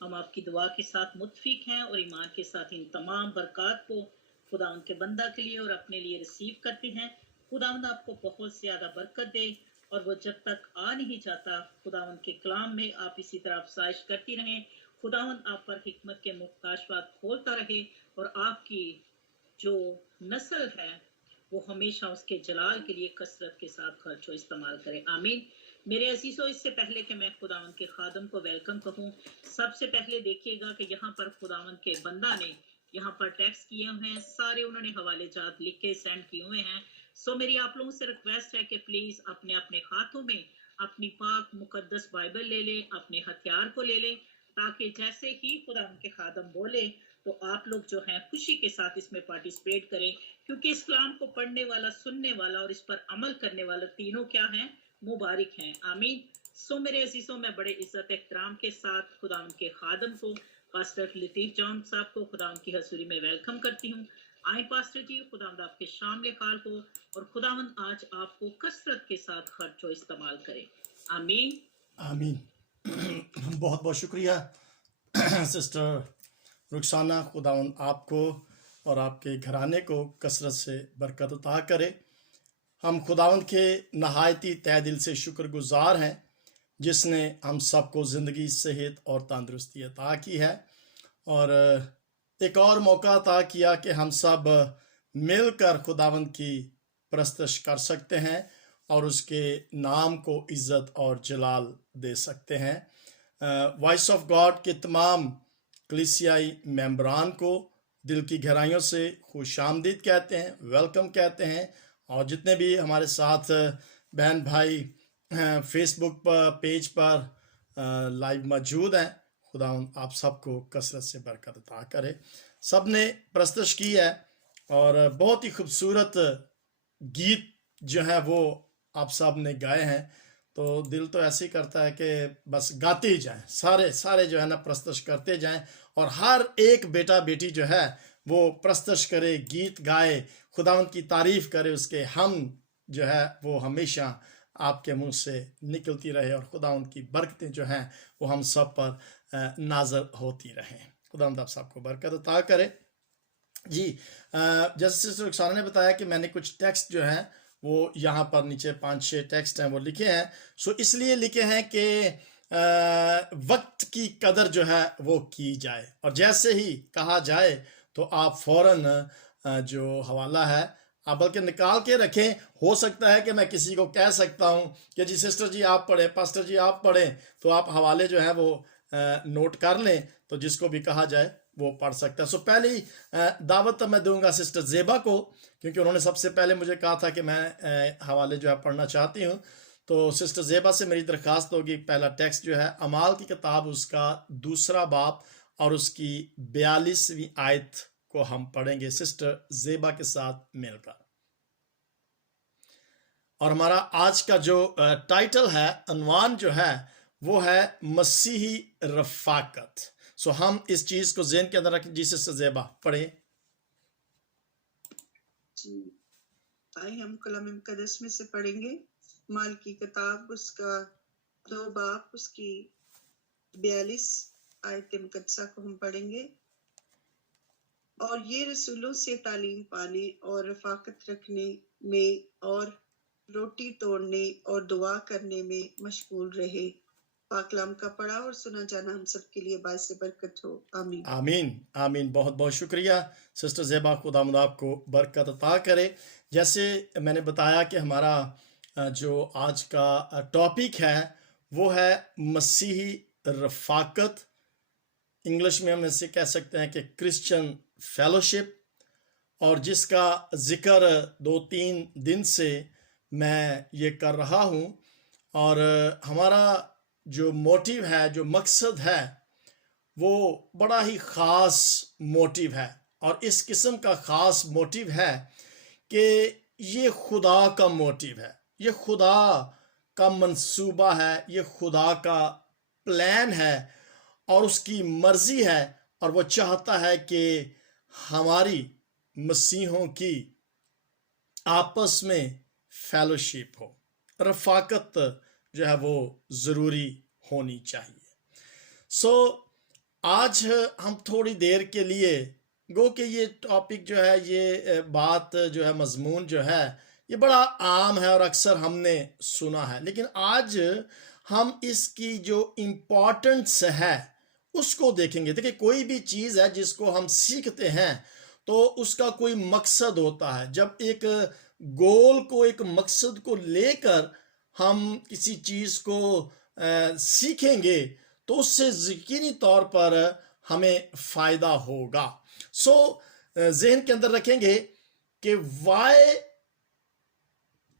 ہم آپ کی دعا کے ساتھ متفق ہیں اور ایمان کے ساتھ ان تمام برکات کو خداوند کے بندہ کے لیے اور اپنے لیے ریسیو کرتے ہیں۔ خداوند آپ کو بہت زیادہ برکت دے، اور وہ جب تک آ نہیں جاتا خداوند کے کلام میں آپ اسی طرح افزائش کرتی رہیں۔ خداوند آپ پر حکمت کے مکاشفات کھولتا رہے، اور آپ کی جو نسل ہے وہ ہمیشہ اس کے جلال کے لیے کثرت کے ساتھ خرچ و استعمال کرے، آمین۔ میرے عزیزو، اس سے پہلے کہ میں خداوند کے خادم کو ویلکم کہوں، سب سے پہلے دیکھیے گا کہ یہاں پر خداوند کے بندہ نے یہاں پر ٹیکسٹ کیے ہوئے ہیں، سارے انہوں نے حوالے جات لکھ کے سینڈ کیے ہوئے ہیں۔ سو میری آپ لوگوں سے ریکویسٹ ہے کہ پلیز اپنے اپنے ہاتھوں میں اپنی پاک مقدس بائبل لے لیں، اپنے ہتھیار کو لے لیں، تاکہ جیسے ہی خداوند کے خادم بولے تو آپ لوگ جو ہیں خوشی کے ساتھ اس میں پارٹیسپیٹ کریں، کیونکہ اس کلام کو پڑھنے والا، سننے والا اور اس پر عمل کرنے والا تینوں کیا ہیں؟ مبارک ہیں، آمین۔ سو میرے عزیزوں، میں بڑے عزت احترام کے ساتھ خداوند کے خادم کو، پاسٹر لطیف جان صاحب کو خداوند کی حضوری میں ویلکم کرتی ہوں۔ آئیں پاسٹر جی، خداوند آپ کے شامل حال کو، اور خداوند آج آپ کو کثرت کے ساتھ خرچ و استعمال کرے، آمین آمین۔ بہت بہت شکریہ سسٹر رخسانہ، خداوند آپ کو اور آپ کے گھرانے کو کثرت سے برکت عطا کرے۔ ہم خداوند کے نہایتی تہ دل سے شکر گزار ہیں جس نے ہم سب کو زندگی، صحت اور تندرستی عطا کی ہے، اور ایک اور موقع عطا کیا کہ ہم سب مل کر خداوند کی پرستش کر سکتے ہیں اور اس کے نام کو عزت اور جلال دے سکتے ہیں۔ وائس آف گاڈ کے تمام کلیسیائی ممبران کو دل کی گہرائیوں سے خوش آمدید کہتے ہیں، ویلکم کہتے ہیں، اور جتنے بھی ہمارے ساتھ بہن بھائی فیس بک پر پیج پر لائیو موجود ہیں، خداوند آپ سب کو کثرت سے برکت عطا کرے۔ سب نے پرستش کی ہے، اور بہت ہی خوبصورت گیت جو ہیں وہ آپ سب نے گائے ہیں، تو دل تو ایسے ہی کرتا ہے کہ بس گاتے ہی جائیں، سارے جو ہے نا پرستش کرتے جائیں، اور ہر ایک بیٹا بیٹی جو ہے وہ پرستش کرے، گیت گائے، خداوند کی تعریف کرے، اس کے ہم جو ہے وہ ہمیشہ آپ کے منہ سے نکلتی رہے، اور خداوند کی برکتیں جو ہیں وہ ہم سب پر نازل ہوتی رہیں۔ خداوند آپ سب کو برکت عطا کرے۔ جی، جیسے سسٹر رخسانہ نے بتایا کہ میں نے کچھ ٹیکسٹ جو ہیں وہ یہاں پر نیچے 5-6 ٹیکسٹ ہیں وہ لکھے ہیں، سو اس لیے لکھے ہیں کہ وقت کی قدر جو ہے وہ کی جائے، اور جیسے ہی کہا جائے تو آپ فوراً جو حوالہ ہے آپ بلکہ نکال کے رکھیں۔ ہو سکتا ہے کہ میں کسی کو کہہ سکتا ہوں کہ جی سسٹر جی آپ پڑھیں، پاسٹر جی آپ پڑھیں، تو آپ حوالے جو ہیں وہ نوٹ کر لیں، تو جس کو بھی کہا جائے وہ پڑھ سکتا ہے۔ سو پہلی دعوت میں دوں گا سسٹر زیبا کو، کیونکہ انہوں نے سب سے پہلے مجھے کہا تھا کہ میں حوالے جو ہے پڑھنا چاہتی ہوں، تو سسٹر زیبا سے میری درخواست ہوگی پہلا ٹیکسٹ جو ہے اعمال کی کتاب اس کا 2 باب اور اس کی 42ویں آیت کو ہم پڑھیں گے سسٹر زیبا کے ساتھ مل کر۔ اور ہمارا آج کا جو ٹائٹل ہے، عنوان جو ہے وہ ہے مسیحی رفاقت۔ سو ہم اس چیز کو ذہن کے اندر رکھیں۔ جی سسٹر زیبا پڑھیں۔ جی، آئے ہم کلام مقدس میں سے پڑھیں گے مال کی کتاب اس کا 2 باب اس کی 42 آیت مقدسہ کو ہم پڑھیں گے۔ اور یہ رسولوں سے تعلیم پانے اور رفاقت رکھنے میں اور روٹی توڑنے اور دعا کرنے میں مشغول رہے۔ پاک کلام کا پڑھا اور سنا جانا ہم سب کے لیے باعث برکت ہو، آمین۔ آمین آمین۔ بہت بہت شکریہ سسٹر زیبا، خداوند آپ کو برکت عطا کرے۔ جیسے میں نے بتایا کہ ہمارا جو آج کا ٹاپک ہے وہ ہے مسیحی رفاقت، انگلش میں ہم اسے کہہ سکتے ہیں کہ کرسچن فیلوشپ، اور جس کا ذکر 2-3 دن سے میں یہ کر رہا ہوں، اور ہمارا جو موٹیو ہے، جو مقصد ہے، وہ بڑا ہی خاص موٹیو ہے، اور اس قسم کا خاص موٹیو ہے کہ یہ خدا کا موٹیو ہے، یہ خدا کا منصوبہ ہے، یہ خدا کا پلان ہے، اور اس کی مرضی ہے، اور وہ چاہتا ہے کہ ہماری مسیحوں کی آپس میں فیلوشپ ہو، رفاقت جو ہے وہ ضروری ہونی چاہیے۔ سو آج ہم تھوڑی دیر کے لیے گو کہ یہ ٹاپک جو ہے، یہ بات جو ہے، مضمون جو ہے، یہ بڑا عام ہے اور اکثر ہم نے سنا ہے، لیکن آج ہم اس کی جو امپورٹنس ہے اس کو دیکھیں گے۔ دیکھیں، کوئی بھی چیز ہے جس کو ہم سیکھتے ہیں تو اس کا کوئی مقصد ہوتا ہے۔ جب ایک گول کو، ایک مقصد کو لے کر ہم کسی چیز کو سیکھیں گے تو اس سے یقینی طور پر ہمیں فائدہ ہوگا۔ ذہن کے اندر رکھیں گے کہ why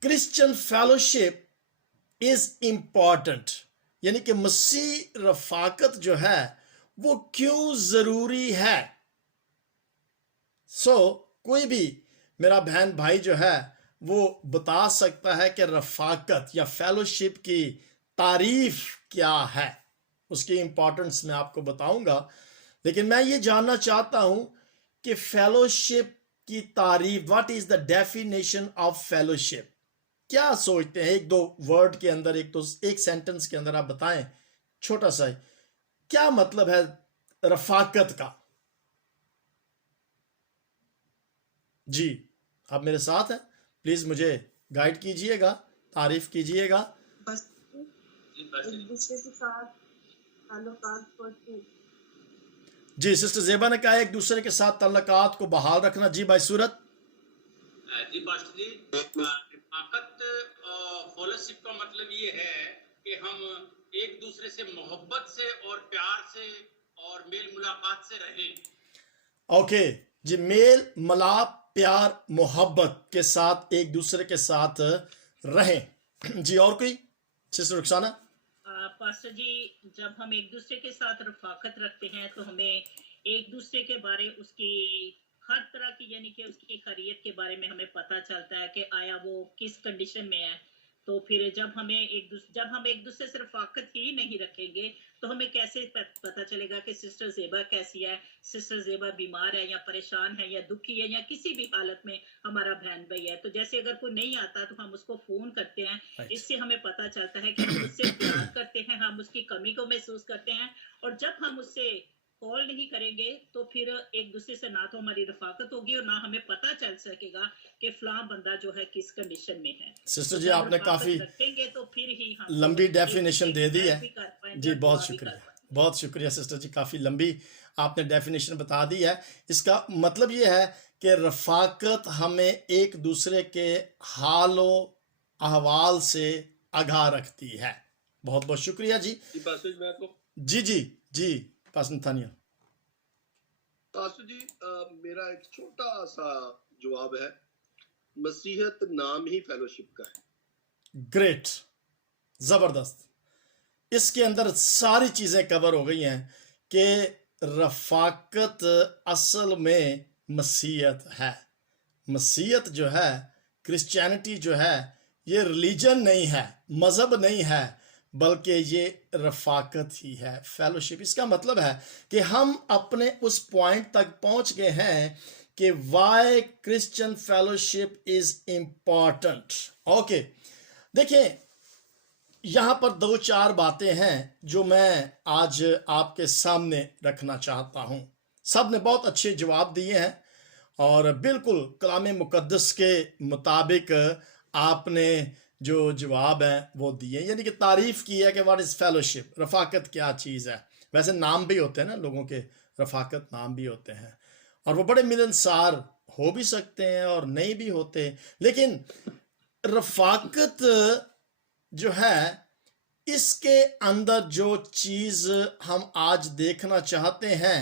Christian fellowship is important, یعنی کہ مسیح رفاقت جو ہے وہ کیوں ضروری ہے۔ کوئی بھی میرا بہن بھائی جو ہے وہ بتا سکتا ہے کہ رفاقت یا فیلوشپ کی تعریف کیا ہے، اس کی امپورٹنس میں آپ کو بتاؤں گا، لیکن میں یہ جاننا چاہتا ہوں کہ فیلوشپ کی تعریف، what is the definition of fellowship? کیا سوچتے ہیں؟ ایک دو ورڈ کے اندر، ایک سینٹنس کے اندر آپ بتائیں، چھوٹا سا، کیا مطلب ہے رفاقت کا؟ جی، آپ میرے ساتھ ہیں، پلیز مجھے گائیڈ کیجئے گا، تعریف کیجئے گا۔ بس ایک دوسرے کے ساتھ تعلقات کو جی، سسٹر زیبا نے کہا ایک دوسرے کے ساتھ تعلقات کو بحال رکھنا۔ جی بھائی صورت۔ جی پاسٹر جی، رفاقت فیلوشپ کا مطلب یہ ہے کہ ہم ایک دوسرے سے محبت سے اور پیار سے اور میل ملاقات سے رہیں۔ اوکے جی، میل ملاپ، پیار، محبت کے ساتھ ایک دوسرے کے ساتھ رہیں۔ جی، اور کوئی؟ سسٹر رخسانہ۔ پاسٹر جی، جب ہم ایک دوسرے کے ساتھ رفاقت رکھتے ہیں تو ہمیں ایک دوسرے کے بارے، اس کی ہر طرح کی، یعنی کہ اس کی خیریت کے بارے میں ہمیں پتہ چلتا ہے کہ آیا وہ کس کنڈیشن میں ہے۔ تو پھر جب ہم ایک دوسرے سے رفاقت ہی نہیں رکھیں گے تو ہمیں کیسے پتہ چلے گا کہ سسٹر زیبا کیسی ہے، سسٹر زیبا بیمار ہے یا پریشان ہے یا دکھی ہے یا کسی بھی حالت میں ہمارا بہن بھائی ہے۔ تو جیسے اگر کوئی نہیں آتا تو ہم اس کو فون کرتے ہیں، اس سے ہمیں پتہ چلتا ہے کہ ہم اس سے پیار کرتے ہیں، ہم اس کی کمی کو محسوس کرتے ہیں۔ اور جب ہم اس سے کال نہیں کریں گے تو پھر ایک دوسرے سے نہ تو ہماری رفاقت ہوگی اور نہ ہمیں پتہ چل سکے گا کہ فلاں بندہ جو ہے کس کنڈیشن میں ہے۔ سسٹر جی، آپ نے کافی رکھیں گے تو پھر ہی ہم لمبی ڈیفینیشن دے دی ہے۔ جی، بہت دعا بھی شکریہ، کر پائیں گے۔ بہت شکریہ سسٹر جی، کافی لمبی آپ نے ڈیفینیشن بتا دی ہے۔ اس کا مطلب یہ ہے کہ رفاقت ہمیں ایک دوسرے کے حال و احوال سے آگاہ رکھتی ہے۔ بہت بہت شکریہ جی۔ پاسٹر جی، میں آپ کو جی پاسٹر نتھانیل۔ پاسٹر جی، میرا ایک چھوٹا سا جواب ہے، مسیحیت نام ہی فیلوشپ کا ہے۔ گریٹ، زبردست۔ اس کے اندر ساری چیزیں کور ہو گئی ہیں کہ رفاقت اصل میں مسیحیت ہے۔ مسیحیت جو ہے، کرسچینٹی جو ہے، یہ ریلیجن نہیں ہے، مذہب نہیں ہے، بلکہ یہ رفاقت ہی ہے، فیلوشپ۔ اس کا مطلب ہے کہ ہم اپنے اس پوائنٹ تک پہنچ گئے ہیں کہ why Christian fellowship is important. Okay, دیکھیں یہاں پر دو چار باتیں ہیں جو میں آج آپ کے سامنے رکھنا چاہتا ہوں۔ سب نے بہت اچھے جواب دیے ہیں اور بالکل کلام مقدس کے مطابق آپ نے جو جواب ہیں وہ دیے، یعنی کہ تعریف کی ہے کہ واٹ از فیلوشپ، رفاقت کیا چیز ہے۔ ویسے نام بھی ہوتے ہیں نا لوگوں کے، رفاقت نام بھی ہوتے ہیں اور وہ بڑے ملنسار ہو بھی سکتے ہیں اور نہیں بھی ہوتے، لیکن رفاقت جو ہے اس کے اندر جو چیز ہم آج دیکھنا چاہتے ہیں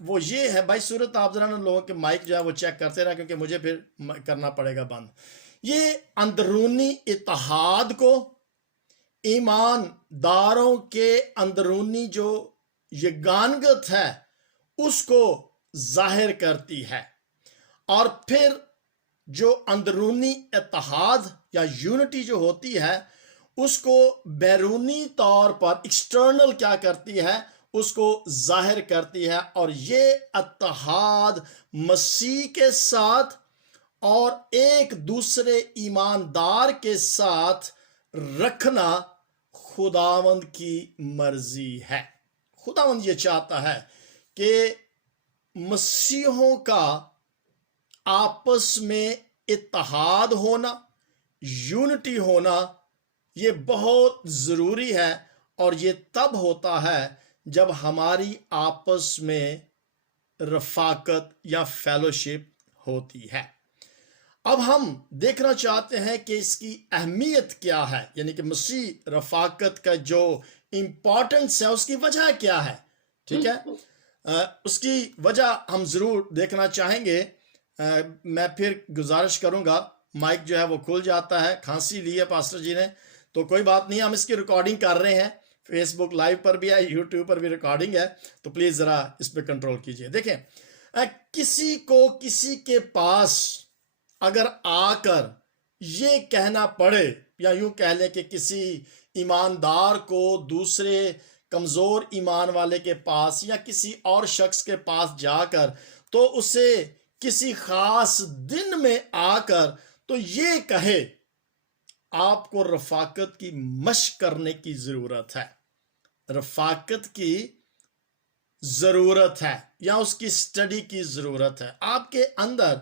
وہ یہ ہے۔ بھائی صورت آپ ذرا لوگوں کے مائک جو ہے وہ چیک کرتے رہے، کیونکہ مجھے پھر کرنا پڑے گا بند۔ یہ اندرونی اتحاد کو، ایمانداروں کے اندرونی جو یگانگت ہے اس کو ظاہر کرتی ہے، اور پھر جو اندرونی اتحاد یا یونٹی جو ہوتی ہے اس کو بیرونی طور پر ایکسٹرنل کیا کرتی ہے، اس کو ظاہر کرتی ہے۔ اور یہ اتحاد مسیح کے ساتھ اور ایک دوسرے ایماندار کے ساتھ رکھنا خداوند کی مرضی ہے، खुदावंद ये चाहता है कि मसीहों का आपस में इत्तेहाद होना, यूनिटी होना, ये बहुत ज़रूरी है। और ये तब होता है जब हमारी आपस में रफ़ाकत या फेलोशिप होती है। अब हम देखना चाहते हैं कि इसकी अहमियत क्या है, यानी कि मसीह रफ़ाकत का जो इम्पोर्टेंस है उसकी वजह क्या है। ठीक है, उसकी वजह हम ज़रूर देखना चाहेंगे। मैं फिर गुजारिश करूंगा, माइक जो है वो खुल जाता है, खांसी ली है पास्टर जी ने, तो कोई बात नहीं, हम इसकी रिकॉर्डिंग कर रहे हैं, फेसबुक लाइव पर भी है, यूट्यूब पर भी रिकॉर्डिंग है, तो प्लीज़ ज़रा इस पर कंट्रोल कीजिए। देखें, किसी को किसी के पास अगर आकर ये कहना पड़े, या यूं कह लें कि किसी ईमानदार को दूसरे कमज़ोर ईमान वाले के पास या किसी और शख्स के पास जाकर तो उसे किसी खास दिन में आकर तो ये कहे आपको रफ़ाकत की मशक करने की ज़रूरत है, रफ़ाकत की ज़रूरत है, या उसकी स्टडी की ज़रूरत है। आपके अंदर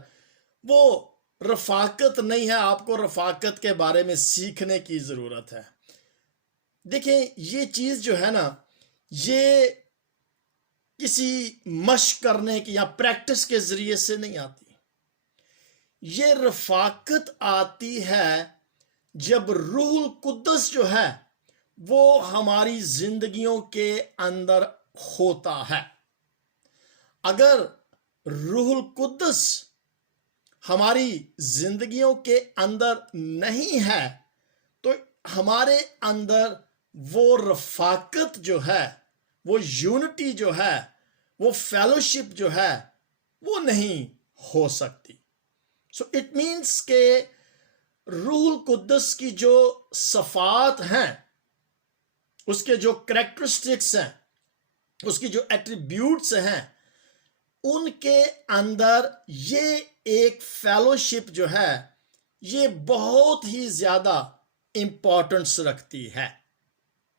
वो रफ़ाकत नहीं है, आपको रफ़ाकत के बारे में सीखने की ज़रूरत है। देखें, ये चीज़ जो है ना, ये किसी मशक करने की या प्रैक्टिस के ज़रिए से नहीं आती। ये रफ़ाकत आती है जब रूहुल कुद्दस जो है वो हमारी जिंदगियों के अंदर होता है। अगर रूहुल कुद्दस हमारी जिंदगियों के अंदर नहीं है तो हमारे अंदर वो रफ़ाकत जो है, वो यूनिटी जो है, वो फेलोशिप जो है, वो नहीं हो सकती। सो इट मीन्स के रूहुल कुद्दस की जो सफ़ात हैं, उसके जो कैरेक्टरिस्टिक्स हैं, उसकी जो एट्रीब्यूट्स हैं, उनके अंदर ये एक फेलोशिप जो है ये बहुत ही ज़्यादा इंपॉर्टेंस रखती है।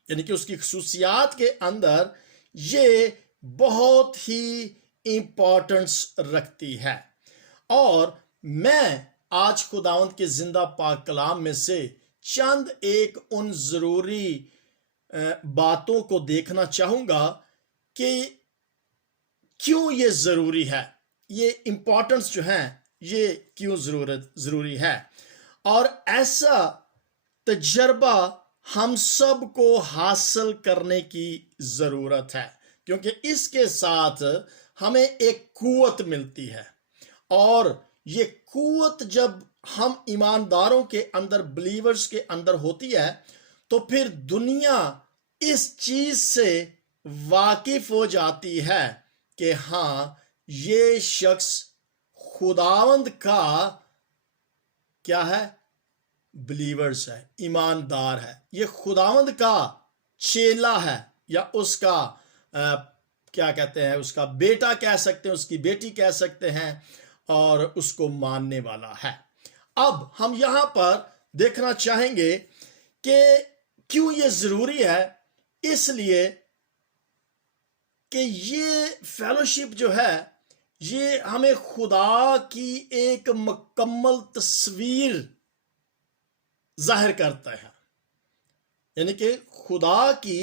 यानी कि उसकी खुसूसियात के अंदर ये बहुत ही इंपॉर्टेंस रखती है। और मैं आज खुदावंद के जिंदा पाक कलाम में से चंद एक उन ज़रूरी बातों को देखना चाहूँगा कि क्यों ये ज़रूरी है, ये इंपॉर्टेंस जो है ये क्यों ज़रूरी है। और ऐसा तजर्बा हम सब को हासिल करने की ज़रूरत है, क्योंकि इसके साथ हमें एक कुव्वत मिलती है। और ये कुव्वत जब हम ईमानदारों के अंदर, बिलीवर्स के अंदर होती है, तो फिर दुनिया इस चीज़ से वाकिफ हो जाती है कि हाँ, ये शख्स खुदावंद का क्या है, बिलीवर्स है, ईमानदार है, ये खुदावंद का चेला है, या उसका क्या कहते हैं, उसका बेटा कह सकते हैं, उसकी बेटी कह सकते हैं, और उसको मानने वाला है। अब हम यहां पर देखना चाहेंगे कि क्यों ये जरूरी है। इसलिए कि ये फेलोशिप जो है ये हमें खुदा की एक मुकम्मल तस्वीर जाहिर करता है, यानी कि खुदा की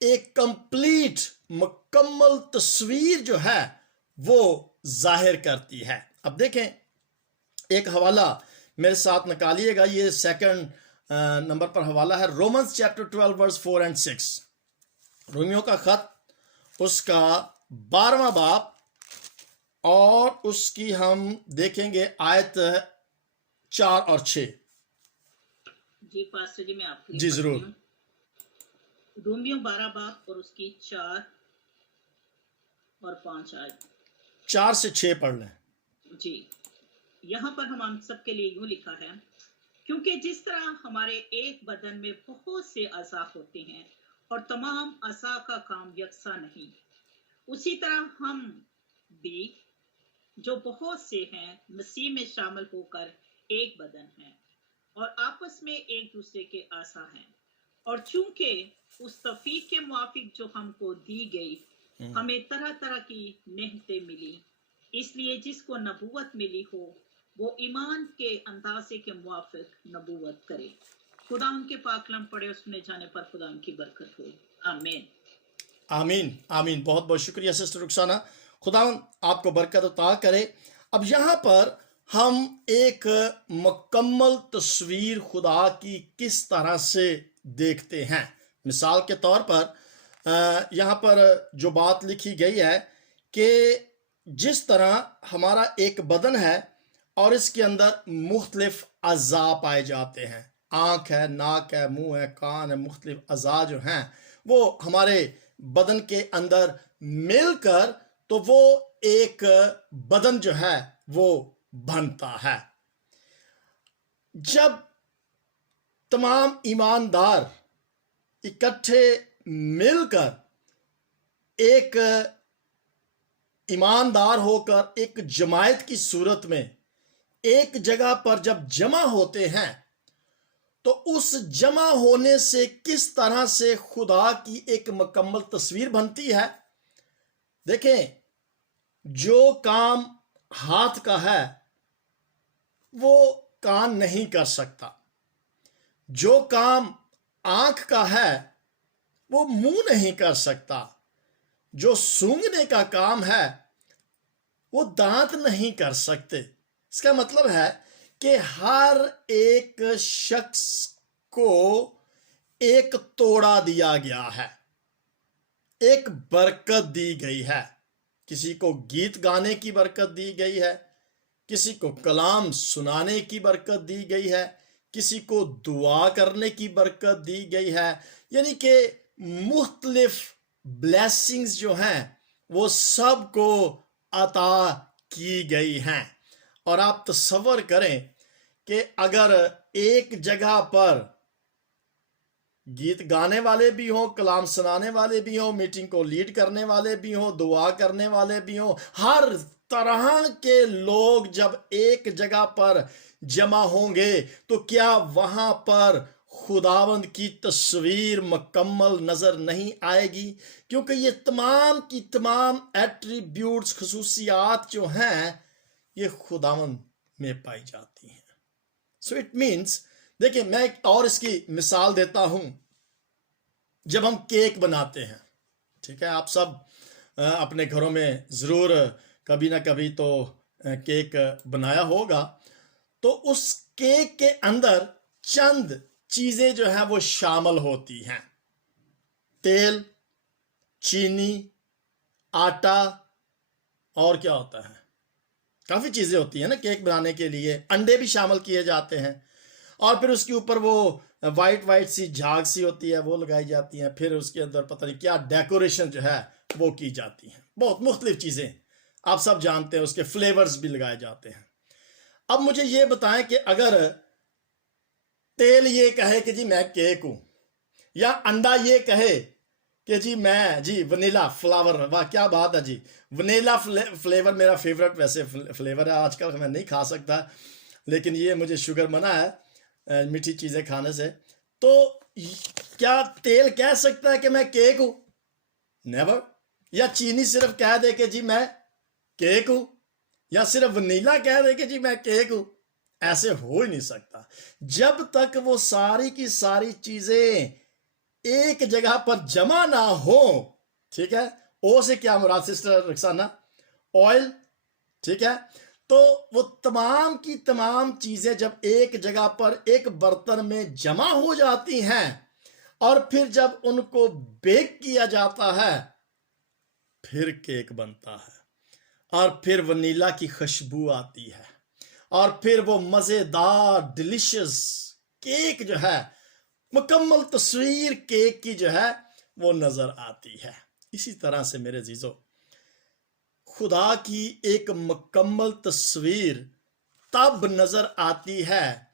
एक कंप्लीट मुकम्मल तस्वीर जो है वो जाहिर करती है। अब देखें, एक हवाला मेरे साथ निकालिएगा, ये सेकंड नंबर पर हवाला है, रोमन्स चैप्टर 12 वर्स 4 और 6, रोमियो का खत उसका 12वां बाब, और उसकी हम देखेंगे आयत 4 और 6। जी पास्टर जी, मैं आपके लिए जी पढ़ती जरूर। हूँ। रोमियो 12 बाब और उसकी 4 और 5 आयत। 4 से 6 पढ़ लें। जी, यहाँ पर हम सबके लिए यूं लिखा है, क्योंकि जिस तरह हमारे एक बदन में बहुत से अज़ा होते हैं और तमाम अज़ा का काम यकसा नहीं, उसी तरह हम भी जो बहुत से हैं मसीह में शामिल होकर एक बदन हैं और आपस में एक दूसरे के अज़ा हैं। और चूंकि उस तौफीक के मुआफिक जो हमको दी गई, हमें तरह तरह की नेमतें मिली, इसलिए जिसको नबूवत मिली हो वो ईमान के अंदाजे के मुआफिक नबूवत करे। खुदा उनके पाकलम पढ़े और सुने जाने पर खुदा उनकी बरकत हो। आमीन। आमीन आमीन। बहुत बहुत शुक्रिया सिस्टर रुखसाना, खुदा आपको बरकत अता करे। अब यहाँ पर हम एक मुकम्मल तस्वीर खुदा की किस तरह से देखते हैं। मिसाल के तौर पर यहाँ पर जो बात लिखी गई है कि जिस तरह हमारा एक बदन है और इसके अंदर मुख्तलिफ अज़ा पाए जाते हैं, आँख है, नाक है, मुंह है, कान है, मुख्तलिफ अज़ा जो हैं वो हमारे बदन के अंदर मिलकर तो वो एक बदन जो है वो बनता है। जब तमाम ईमानदार इकट्ठे मिलकर एक ईमानदार होकर एक जमायत की सूरत में एक जगह पर जब जमा होते हैं तो उस जमा होने से किस तरह से खुदा की एक मुकम्मल तस्वीर बनती है। देखें, जो काम हाथ का है वो कान नहीं कर सकता, जो काम आंख का है वो मुंह नहीं कर सकता, जो सूंघने का काम है वो दांत नहीं कर सकते। इसका मतलब है कि हर एक शख्स को एक तोड़ा दिया गया है, एक बरकत दी गई है। किसी को गीत गाने की बरकत दी गई है, किसी को कलाम सुनाने की बरकत दी गई है, किसी को दुआ करने की बरकत दी गई है। यानी कि मुख्तलिफ ब्लेसिंग्स जो हैं वो सबको अता की गई हैं। और आप तसव्वुर करें कि अगर एक जगह पर गीत गाने वाले भी हों, कलाम सुनाने वाले भी हों, मीटिंग को लीड करने वाले भी हों, दुआ करने वाले भी हों, हर तरह के लोग जब एक जगह पर जमा होंगे तो क्या वहां पर खुदावंद की तस्वीर मुकम्मल नजर नहीं आएगी? क्योंकि ये तमाम की तमाम एट्रीब्यूट्स, खुसूसियात जो हैं ये खुदावंद में पाई जाती हैं। सो इट मीन्स, देखिए मैं एक और इसकी मिसाल देता हूं। जब हम केक बनाते हैं, ठीक है, आप सब अपने घरों में जरूर कभी ना कभी तो केक बनाया होगा, तो उस केक के अंदर चंद चीजें जो है वो शामिल होती हैं। तेल, चीनी, आटा, और क्या होता है, काफी चीजें होती हैं ना केक बनाने के लिए। अंडे भी शामिल किए जाते हैं और फिर उसके ऊपर वो वाइट सी झाग सी होती है वो लगाई जाती है। फिर उसके अंदर पता नहीं क्या डेकोरेशन जो है वो की जाती है। बहुत मुख्तलिफ चीजें आप सब जानते हैं, उसके फ्लेवर्स भी लगाए जाते हैं। अब मुझे ये बताएं कि अगर तेल ये कहे कि जी मैं केक हूं, या अंडा ये कहे कि जी मैं जी वनीला फ्लेवर, वाह क्या बात है जी, वनीला फ्लेवर मेरा फेवरेट वैसे फ्लेवर है। आजकल मैं नहीं खा सकता, लेकिन ये मुझे शुगर मना है मीठी चीज़ें खाने से। तो क्या तेल कह सकता है कि मैं केक हूं? नेवर। या चीनी सिर्फ कह दे कि जी मैं केक हूं, या सिर्फ वनीला कह दे कि जी मैं केक हूं? ऐसे हो ही नहीं सकता। जब तक वो सारी की सारी चीजें एक जगह पर जमा ना हो, ठीक है, ओ से क्या मुराद सिस्टर रुखसाना? ऑयल, ठीक है। तो वो तमाम की तमाम चीजें जब एक जगह पर एक बर्तन में जमा हो जाती हैं और फिर जब उनको बेक किया जाता है, फिर केक बनता है और फिर वनीला की खुशबू आती है और फिर वो मजेदार डिलीशियस केक जो है, मुकम्मल तस्वीर केक की जो है वो नजर आती है। इसी तरह से मेरे अजीजों, खुदा की एक मुकम्मल तस्वीर तब नजर आती है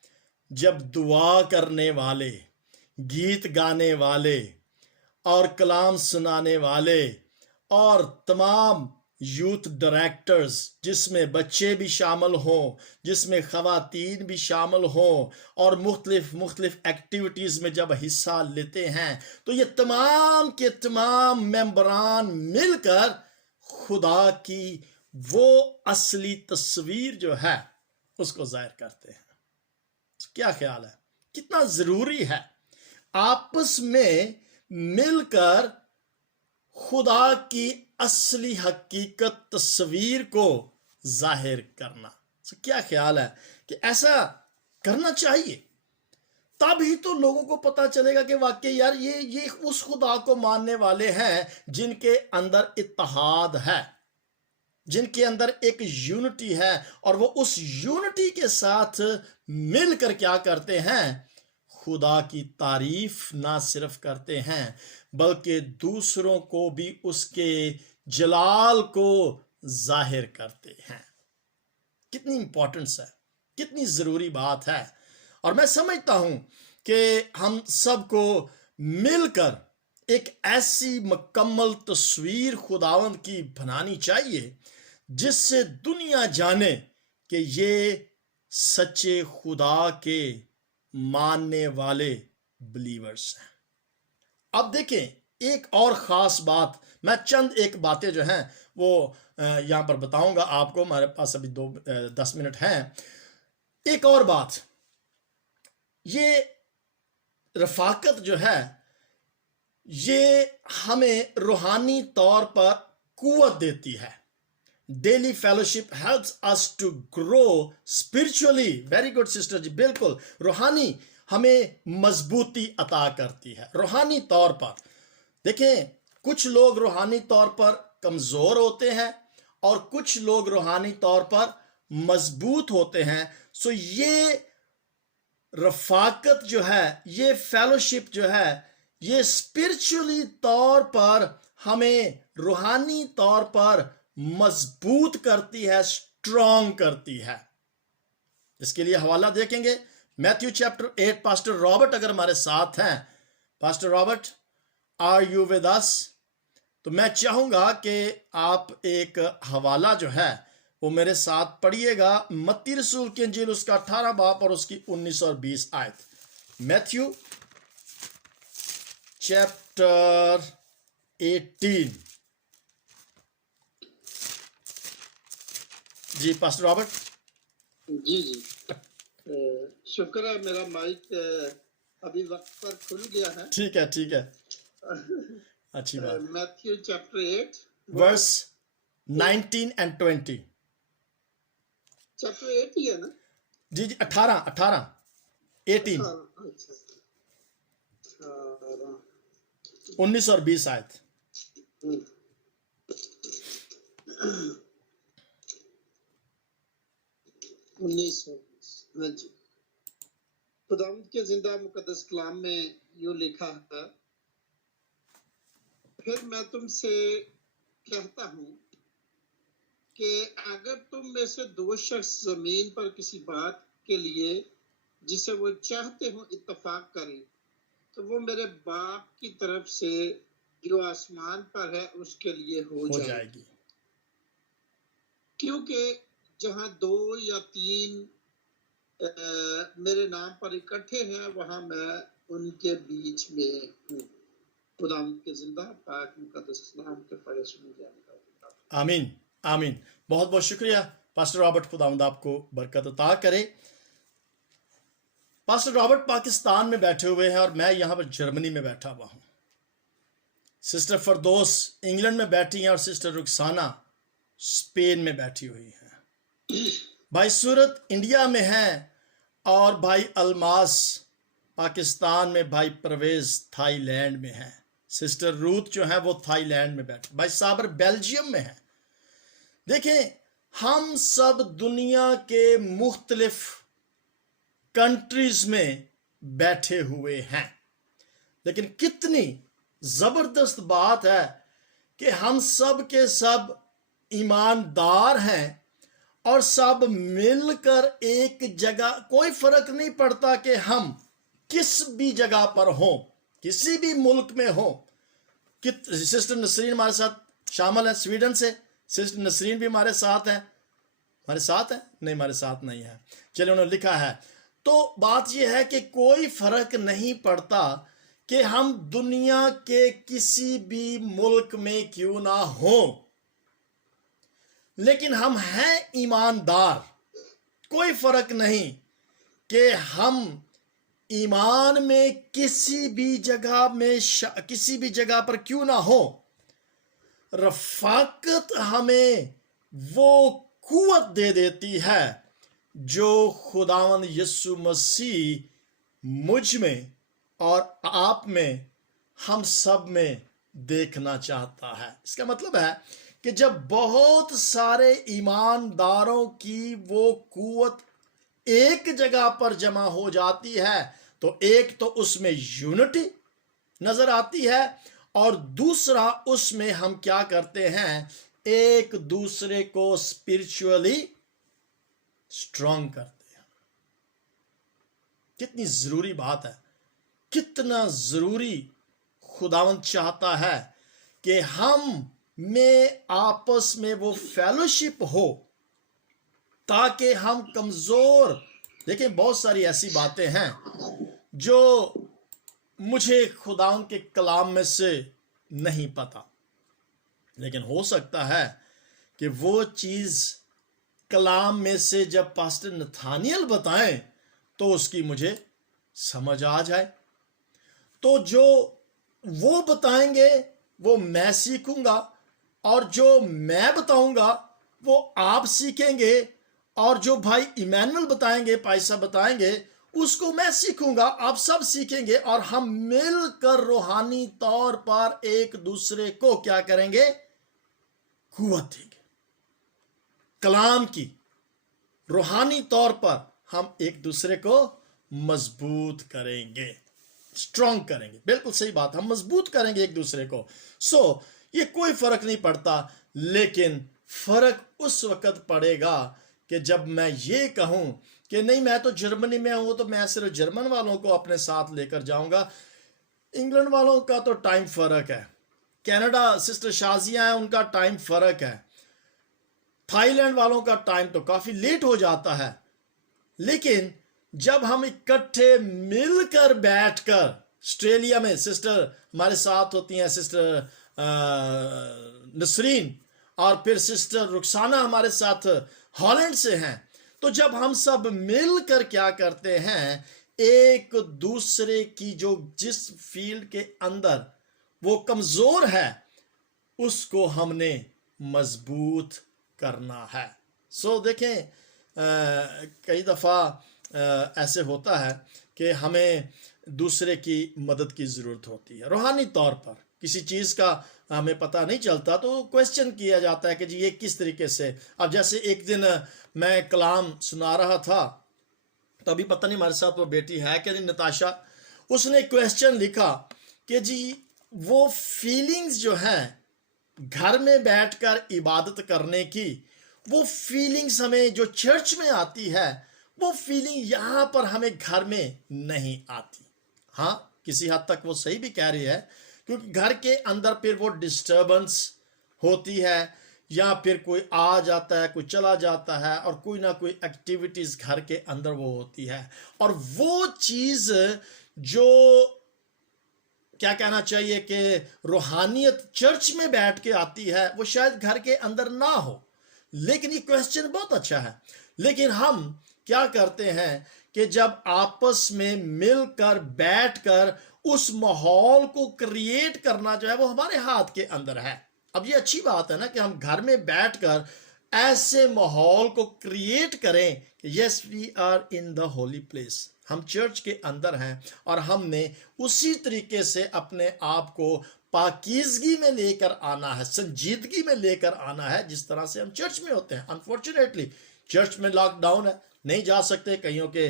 जब दुआ करने वाले, गीत गाने वाले और कलाम सुनाने वाले और तमाम यूथ डायरेक्टर्स, जिसमें बच्चे भी शामिल हों, जिसमें ख़वातीन भी शामिल हों, और मुख्तलिफ एक्टिविटीज़ में जब हिस्सा लेते हैं तो ये तमाम के तमाम मेंबरान मिलकर खुदा की वो असली तस्वीर जो है उसको ज़ाहिर करते हैं। क्या ख्याल है, कितना ज़रूरी है आपस में मिलकर खुदा की असली हकीकत तस्वीर को जाहिर करना। क्या ख्याल है कि ऐसा करना चाहिए, तभी तो लोगों को पता चलेगा कि वाकई यार ये उस खुदा को मानने वाले हैं जिनके अंदर इत्तेहाद है, जिनके अंदर एक यूनिटी है, और वो उस यूनिटी के साथ मिलकर क्या करते हैं, खुदा की तारीफ ना सिर्फ करते हैं बल्कि दूसरों को भी उसके जलाल को जाहिर करते हैं। कितनी इंपॉर्टेंस है, कितनी ज़रूरी बात है। और मैं समझता हूं कि हम सबको मिलकर एक ऐसी मुकम्मल तस्वीर खुदावंद की बनानी चाहिए जिससे दुनिया जाने कि ये सच्चे खुदा के मानने वाले बिलीवर्स हैं। अब देखें एक और ख़ास बात, मैं चंद एक बातें जो हैं वो यहाँ पर बताऊंगा आपको, हमारे पास अभी 10 मिनट हैं। एक और बात, ये रफ़ाकत जो है ये हमें रूहानी तौर पर कुव्वत देती है। Daily fellowship helps us to grow spiritually. Very good sister ji, बिल्कुल, रूहानी हमें मजबूती अता करती है। रूहानी तौर पर देखें, कुछ लोग रूहानी तौर पर कमज़ोर होते हैं और कुछ लोग रूहानी तौर पर मजबूत होते हैं। सो ये रफ़ाकत जो है, ये फेलोशिप जो है, ये स्पिरिचुअली तौर पर हमें रूहानी तौर पर मजबूत करती है, स्ट्रॉन्ग करती है। इसके लिए हवाला देखेंगे मैथ्यू चैप्टर 8। पास्टर रॉबर्ट अगर हमारे साथ हैं, pastor Robert, are you with us? तो मैं चाहूंगा कि आप एक हवाला जो है वो मेरे साथ पढ़िएगा, मत्ती रसूल की इंजील उसका 18 बाब और उसकी 19 और 20 आयत। Matthew chapter 18। जी पास्टर रॉबर्ट। जी शुक्र है, मेरा माइक अभी वक्त पर खुल गया है। ठीक है, ठीक है, अच्छी बात। Matthew chapter 8 verse 19 and 20। Chapter 8 ही है ना? जी 18 18 अच्छा, 19 और 20 आयत। 19। हाँ जी, खुदावंद के जिंदा मुकद्दस कलाम में यूं लिखा है, फिर मैं तुमसे कहता हूं कि अगर तुम में से 2 शख्स जमीन पर किसी बात के लिए जिसे वो चाहते हो इत्तेफाक करें तो वो मेरे बाप की तरफ से जो आसमान पर है उसके लिए हो जाएगी। क्योंकि जहां 2 या 3 मेरे नाम पर इकट्ठे हैं वहां मैं उनके बीच में हूँ। खुदावंद के जिंदा पाक मुकद्दस नाम के पढ़े सुने जाने का आमीन, आमीन। बहुत बहुत शुक्रिया पास्टर रॉबर्ट, खुदावंद आपको बरकत अता करे। पास्टर रॉबर्ट पाकिस्तान में बैठे हुए हैं और मैं यहाँ पर जर्मनी में बैठा हुआ हूँ। सिस्टर फरदोस इंग्लैंड में बैठी हैं और सिस्टर रुखसाना स्पेन में बैठी हुई हैं। भाई सूरत इंडिया में है और भाई अल्मास पाकिस्तान में, भाई परवेज थाईलैंड में है, सिस्टर रूथ जो है वो थाईलैंड में बैठे, भाई साबर बेल्जियम में है। देखें, हम सब दुनिया के मुख्तलिफ कंट्रीज में बैठे हुए हैं, लेकिन कितनी जबरदस्त बात है कि हम सब के सब ईमानदार हैं और सब मिलकर एक जगह, कोई फर्क नहीं पड़ता कि हम किस भी जगह पर हों, किसी भी मुल्क में हों। सिस्टर नसरीन हमारे साथ शामिल है स्वीडन से, सिस्टर नसरीन भी हमारे साथ है, हमारे साथ है, नहीं हमारे साथ नहीं है। चलिए, उन्होंने लिखा है, तो बात यह है कि कोई फर्क नहीं पड़ता कि हम दुनिया के किसी भी मुल्क में क्यों ना हो, लेकिन हम हैं ईमानदार। कोई फर्क नहीं कि हम ईमान में किसी भी जगह पर क्यों ना हो, रफाकत हमें वो कुव्वत दे देती है जो खुदावंद यीशु मसीह मुझ में और आप में, हम सब में देखना चाहता है। इसका मतलब है कि जब बहुत सारे ईमानदारों की वो कुव्वत एक जगह पर जमा हो जाती है तो एक तो उसमें यूनिटी नजर आती है, और दूसरा उसमें हम क्या करते हैं, एक दूसरे को स्पिरिचुअली स्ट्रांग करते हैं। कितनी जरूरी बात है, कितना जरूरी खुदावंद चाहता है कि हम में आपस में वो फेलोशिप हो, ताकि हम कमजोर, देखिए बहुत सारी ऐसी बातें हैं जो मुझे खुदावंद के कलाम में से नहीं पता, लेकिन हो सकता है कि वो चीज कलाम में से जब पास्टर नथानियल बताएं तो उसकी मुझे समझ आ जाए। तो जो वो बताएंगे वो मैं सीखूंगा, और जो मैं बताऊंगा वो आप सीखेंगे, और जो भाई इमैनुअल बताएंगे, पाइसा बताएंगे, उसको मैं सीखूंगा, आप सब सीखेंगे, और हम मिलकर रूहानी तौर पर एक दूसरे को क्या करेंगे, कुव्वत देंगे। कलाम की रूहानी तौर पर हम एक दूसरे को मजबूत करेंगे, स्ट्रांग करेंगे। बिल्कुल सही बात, हम मजबूत करेंगे एक दूसरे को। ये कोई फर्क नहीं पड़ता, लेकिन फर्क उस वक्त पड़ेगा कि जब मैं ये कहूं कि नहीं, मैं तो जर्मनी में हूं तो मैं सिर्फ जर्मन वालों को अपने साथ लेकर जाऊंगा, इंग्लैंड वालों का तो टाइम फर्क है, कनाडा सिस्टर शाजिया है उनका टाइम फर्क है, थाईलैंड वालों का टाइम तो काफी लेट हो जाता है। लेकिन जब हम इकट्ठे मिलकर बैठकर, ऑस्ट्रेलिया में सिस्टर हमारे साथ होती हैं, सिस्टर नसरीन, और फिर सिस्टर रुखसाना हमारे साथ हॉलैंड से हैं, तो जब हम सब मिलकर क्या करते हैं, एक दूसरे की जो जिस फील्ड के अंदर वो कमजोर है उसको हमने मजबूत करना है। देखें, कई दफा ऐसे होता है कि हमें दूसरे की मदद की जरूरत होती है, रूहानी तौर पर किसी चीज का हमें पता नहीं चलता तो क्वेश्चन किया जाता है कि जी ये किस तरीके से। अब जैसे एक दिन मैं कलाम सुना रहा था, तो अभी पता नहीं हमारे साथ वो बेटी है कि नहीं, नताशा, उसने क्वेश्चन लिखा कि जी वो फीलिंग्स जो हैं घर में बैठकर इबादत करने की, वो फीलिंग्स हमें जो चर्च में आती है, वो फीलिंग यहाँ पर हमें घर में नहीं आती। हाँ, किसी हद तक वो सही भी कह रही है, क्योंकि घर के अंदर फिर वो डिस्टर्बेंस होती है, या फिर कोई आ जाता है, कोई चला जाता है, और कोई ना कोई एक्टिविटीज घर के अंदर वो होती है, और वो चीज जो क्या कहना चाहिए कि रूहानियत चर्च में बैठ के आती है, वो शायद घर के अंदर ना हो। लेकिन ये क्वेश्चन बहुत अच्छा है। लेकिन हम क्या करते हैं कि जब आपस में मिलकर बैठकर उस माहौल को क्रिएट करना जो है वो हमारे हाथ के अंदर है। अब ये अच्छी बात है ना कि हम घर में बैठकर ऐसे माहौल को क्रिएट करें कि yes we are in the holy place, हम चर्च के अंदर हैं, और हमने उसी तरीके से अपने आप को पाकीज़गी में लेकर आना है, संजीदगी में लेकर आना है, जिस तरह से हम चर्च में होते हैं। अनफॉर्चुनेटली चर्च में लॉकडाउन है, नहीं जा सकते, कईयों के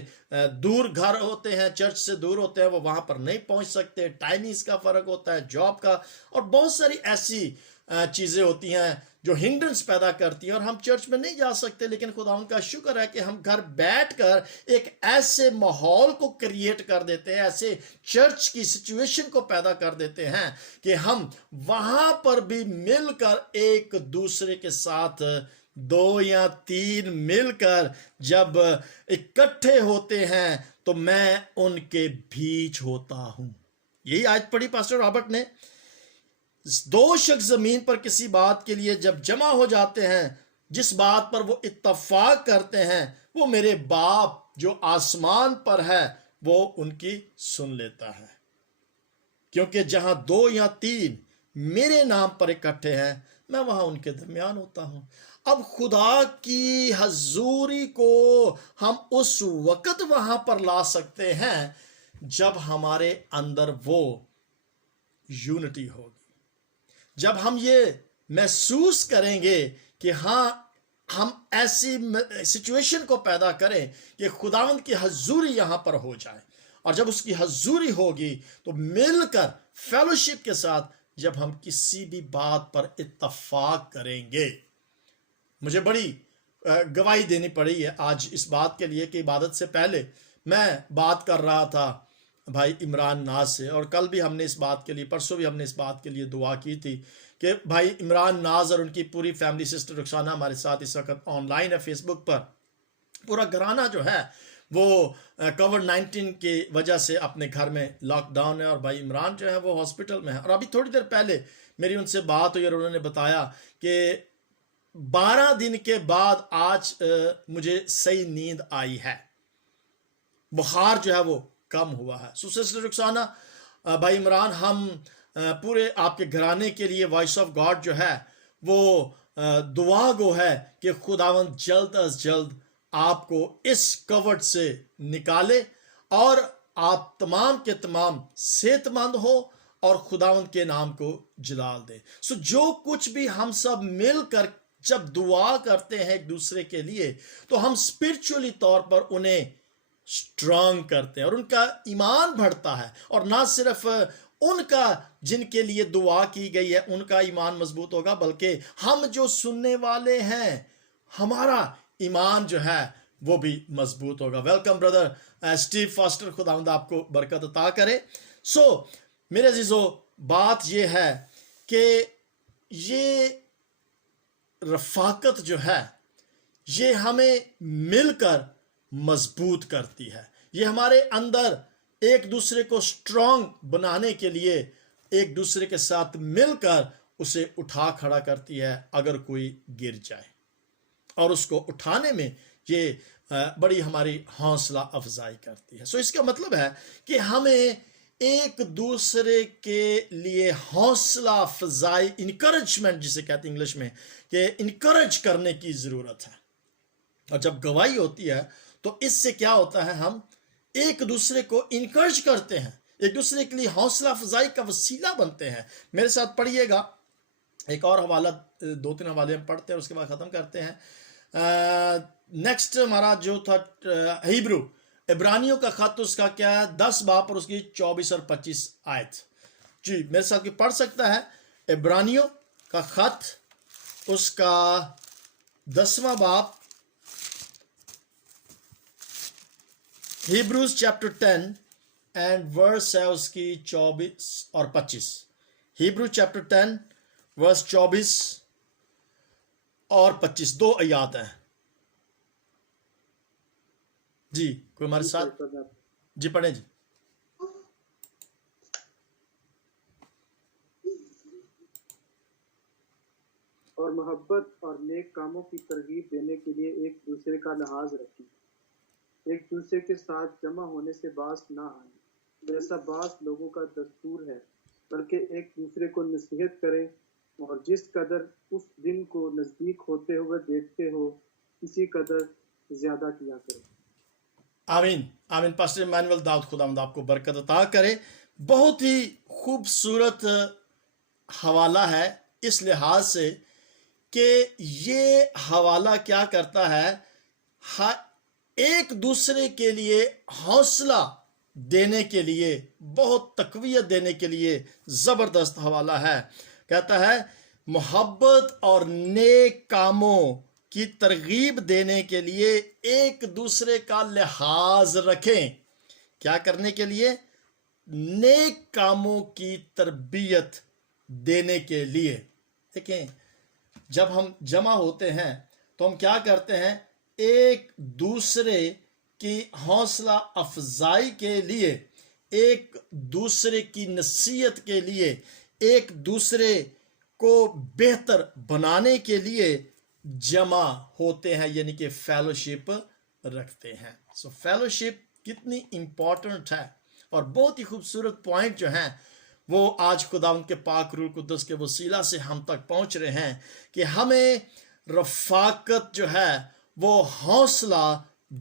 दूर घर होते हैं, चर्च से दूर होते हैं, वो वहां पर नहीं पहुंच सकते, टाइमिंग्स का फर्क होता है, जॉब का, और बहुत सारी ऐसी चीज़ें होती हैं जो हिंड्रेंस पैदा करती हैं, और हम चर्च में नहीं जा सकते, लेकिन खुदावंद का शुक्र है कि हम घर बैठकर एक ऐसे माहौल को क्रिएट कर देते हैं, ऐसे चर्च की सिचुएशन को पैदा कर देते हैं कि हम वहां पर भी मिलकर एक दूसरे के साथ 2 या 3 मिलकर जब इकट्ठे होते हैं तो मैं उनके बीच होता हूं। यही आज पढ़ी पास्टर रॉबर्ट ने। 2 शख्स जमीन पर किसी बात के लिए जब जमा हो जाते हैं, जिस बात पर वो इत्तफाक करते हैं, वो मेरे बाप जो आसमान पर है वो उनकी सुन लेता है। क्योंकि जहां 2 या 3 मेरे नाम पर इकट्ठे हैं, मैं वहां उनके दरमियान होता हूं। अब खुदा की हजूरी को हम उस वक्त वहां पर ला सकते हैं जब हमारे अंदर वो यूनिटी होगी, जब हम ये महसूस करेंगे कि हाँ, हम ऐसी सिचुएशन को पैदा करें कि खुदावंद की हजूरी यहां पर हो जाए। और जब उसकी हजूरी होगी तो मिलकर फेलोशिप के साथ जब हम किसी भी बात पर इत्तफाक करेंगे। मुझे बड़ी गवाही देनी पड़ी है आज इस बात के लिए कि इबादत से पहले मैं बात कर रहा था भाई इमरान नाज से, और कल भी हमने इस बात के लिए, परसों भी हमने इस बात के लिए दुआ की थी कि भाई इमरान नाज और उनकी पूरी फैमिली, सिस्टर रुखसाना हमारे साथ इस वक्त ऑनलाइन है फेसबुक पर। पूरा घराना जो है वो कोविड-19 की वजह से अपने घर में लॉकडाउन है, और भाई इमरान जो है वो हॉस्पिटल में है। और अभी थोड़ी देर पहले मेरी उनसे बात हुई और उन्होंने बताया कि 12 दिन के बाद आज मुझे सही नींद आई है, बुखार जो है वो कम हुआ है। सो सिस्टर रुखसाना, भाई इमरान, हम पूरे आपके घराने के लिए वॉइस ऑफ गॉड जो है वो दुआ गो है कि खुदावंद जल्द अज जल्द आपको इस कवट से निकाले और आप तमाम के तमाम सेहतमंद हो और खुदावंद के नाम को जलाल दे। सो जो कुछ भी हम सब मिलकर जब दुआ करते हैं एक दूसरे के लिए, तो हम स्पिरिचुअली तौर पर उन्हें स्ट्रांग करते हैं और उनका ईमान बढ़ता है। और ना सिर्फ उनका जिनके लिए दुआ की गई है उनका ईमान मजबूत होगा, बल्कि हम जो सुनने वाले हैं हमारा ईमान जो है वो भी मजबूत होगा। वेलकम ब्रदर स्टीव फॉस्टर, खुदावंद आपको बरकत अता करे। सो मेरे अजीजों, बात ये है कि ये रफाकत जो है ये हमें मिलकर मजबूत करती है। ये हमारे अंदर एक दूसरे को स्ट्रांग बनाने के लिए एक दूसरे के साथ मिलकर उसे उठा खड़ा करती है अगर कोई गिर जाए, और उसको उठाने में ये बड़ी हमारी हौसला अफजाई करती है। सो इसका मतलब है कि हमें एक दूसरे के लिए हौसला अफजाई, इनकरेजमेंट जिसे कहते हैं इंग्लिश में, कि इनकरेज करने की जरूरत है। और जब गवाही होती है तो इससे क्या होता है, हम एक दूसरे को इनकरेज करते हैं, एक दूसरे के लिए हौसला अफजाई का वसीला बनते हैं। मेरे साथ पढ़िएगा, एक और हवाला, 2-3 हवाले हम पढ़ते हैं उसके बाद ख़त्म करते हैं। नेक्स्ट हमारा जो था हिब्रू, इब्रानियों का खत, उसका क्या है 10 बाब और उसकी 24 और 25 आयत। जी मेरे साथ पढ़ सकता है इब्रानियों का खत, उसका 10वां बाब, हिब्रूज चैप्टर 10 एंड वर्स है उसकी 24 और 25। हिब्रू चैप्टर 10 वर्स 24 और 25, 2 आयत हैं। जी कोई हमारे साथ जी पढ़े जी। और मोहब्बत और नेक कामों की तरगीब देने के लिए एक दूसरे का लिहाज रखें, एक दूसरे के साथ जमा होने से बास ना आए जैसा बास लोगों का दस्तूर है, बल्कि एक दूसरे को नसीहत करें, और जिस कदर उस दिन को नजदीक होते हुए देखते हो इसी कदर ज्यादा किया करें। आमीन आमीन। पास्टर इमानुएल दाऊद, खुदावंद आपको बरकत अता करे। बहुत ही खूबसूरत हवाला है इस लिहाज से कि ये हवाला क्या करता है, एक दूसरे के लिए हौसला देने के लिए, बहुत तकवीयत देने के लिए ज़बरदस्त हवाला है। कहता है मोहब्बत और नेक कामों की तरगीब देने के लिए एक दूसरे का लिहाज रखें। क्या करने के लिए? नेक कामों की तरबियत देने के लिए। देखें, जब हम जमा होते हैं तो हम क्या करते हैं? एक दूसरे की हौसला अफजाई के लिए, एक दूसरे की नसीहत के लिए, एक दूसरे को बेहतर बनाने के लिए जमा होते हैं, यानी कि फेलोशिप रखते हैं। सो फेलोशिप कितनी इंपॉर्टेंट है, और बहुत ही खूबसूरत पॉइंट जो है वो आज खुदा उनके पाक रूह कुद्दस के वसीला से हम तक पहुंच रहे हैं कि हमें रफाकत जो है वो हौसला